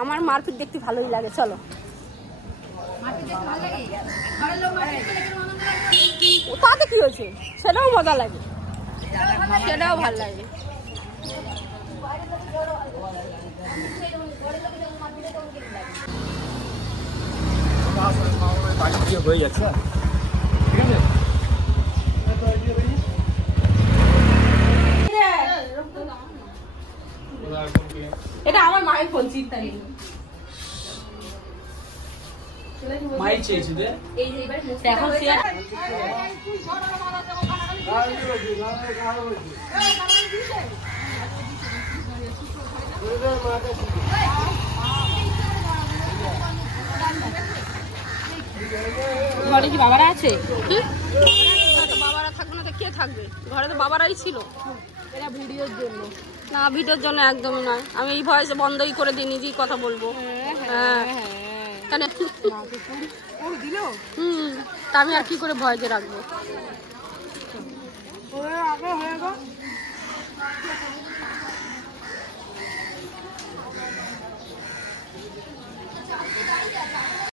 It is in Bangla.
আমার মারপিট দেখতে ভালোই লাগে, চলো। তাতে কি হয়েছে, সেটাও মজা লাগে, সেটাও ভালো লাগে। হয়ে যাচ্ছে, ঠিক আছে। এটা আমার মায়ের ফোন, চিন্তা নেই। মাই চেয়েছি রে এখন ঘরে কি বাবারা আছে? বাবারা থাকবে না তো কে থাকবে ঘরে? তো বাবারাই ছিল। এটা ভিডিওর জন্য না, ভিডিওর জন্য একদমই নয়। আমি এই ভয়েসে বন্ধই করে দিই, নিজেই কথা বলবো। হ্যাঁ, তা আমি আর কি করে ভয়েসে রাখবো?